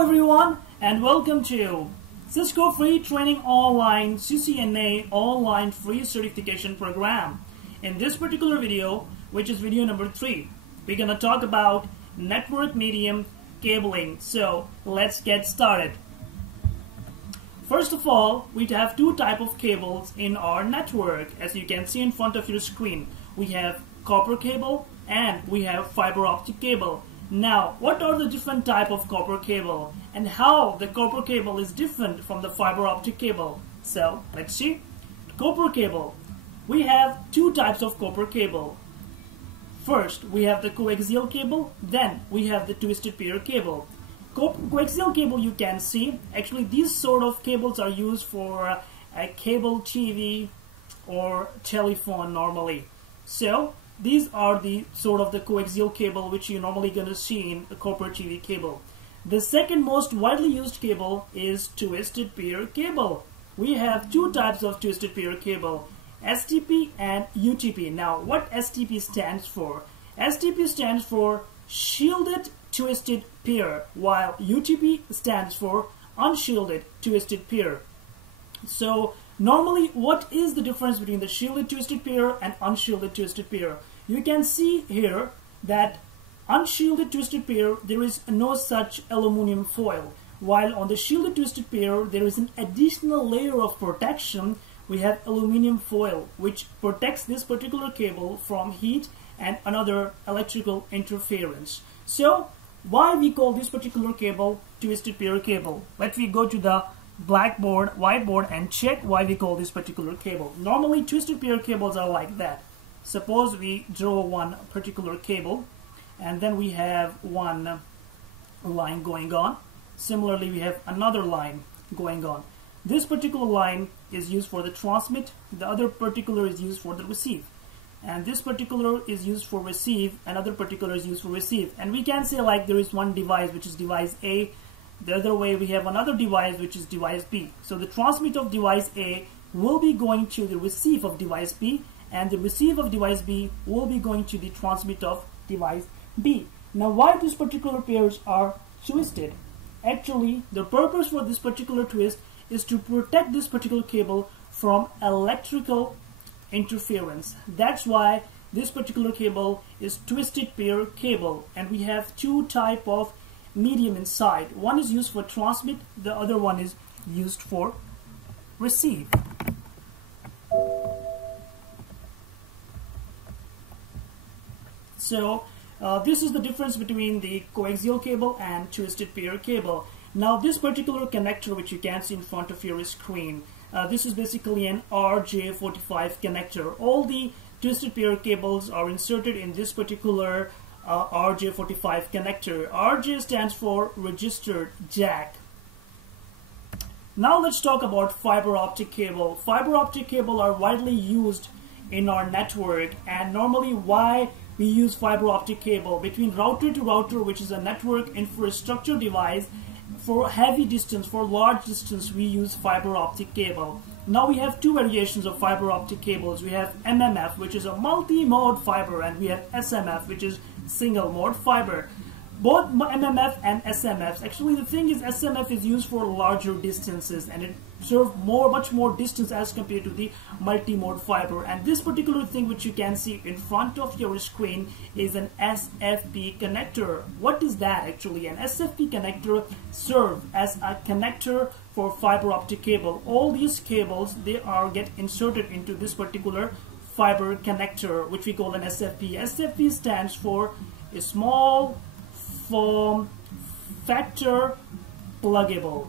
Hello everyone and welcome to Cisco Free Training Online CCNA Online Free Certification Program. In this particular video, which is video number 3, we're going to talk about network medium cabling. So let's get started. First of all, we have two types of cables in our network. As you can see in front of your screen, we have copper cable and we have fiber optic cable. Now, what are the different type of copper cable and how the copper cable is different from the fiber optic cable? So, let's see. Copper cable. We have two types of copper cable. First, we have the coaxial cable, then we have the twisted pair cable. Coaxial cable, you can see, actually these sort of cables are used for a cable TV or telephone normally. So, these are the sort of the coaxial cable which you're normally going to see in a copper TV cable. The second most widely used cable is twisted pair cable. We have two types of twisted pair cable, STP and UTP. Now, what STP stands for? STP stands for shielded twisted pair, while UTP stands for unshielded twisted pair. So, normally, what is the difference between the shielded twisted pair and unshielded twisted pair? You can see here that unshielded twisted pair, there is no such aluminum foil, while on the shielded twisted pair, there is an additional layer of protection. We have aluminum foil, which protects this particular cable from heat and another electrical interference. So, why we call this particular cable twisted pair cable? Let me go to the whiteboard and check why we call this particular cable. Normally, twisted pair cables are like that. Suppose we draw one particular cable and then we have one line going on. Similarly, we have another line going on. This particular line is used for the transmit, the other particular is used for the receive. And this particular is used for receive, another particular is used for receive. And we can say like there is one device which is device A, the other way we have another device which is device B. So the transmit of device A will be going to the receive of device B, and the receive of device B will be going to the transmit of device B. Now, why these particular pairs are twisted? Actually, the purpose for this particular twist is to protect this particular cable from electrical interference. That's why this particular cable is twisted pair cable, and we have two type of medium inside. One is used for transmit, the other one is used for receive. So this is the difference between the coaxial cable and twisted pair cable. Now, this particular connector which you can see in front of your screen, this is basically an RJ45 connector. All the twisted pair cables are inserted in this particular RJ45 connector. RJ stands for registered jack. Now let's talk about fiber optic cable. Fiber optic cable are widely used in our network, and normally why we use fiber optic cable between router to router, which is a network infrastructure device. For heavy distance, for large distance, we use fiber optic cable. Now we have two variations of fiber optic cables. We have MMF, which is a multi-mode fiber, and we have SMF, which is single mode fiber. Both MMF and SMF, actually the thing is SMF is used for larger distances and it serves much more distance as compared to the multi-mode fiber. And this particular thing which you can see in front of your screen is an SFP connector. What is that actually? An SFP connector serves as a connector for fiber optic cable. All these cables, they get inserted into this particular fiber connector, which we call an SFP. SFP stands for a small form factor pluggable.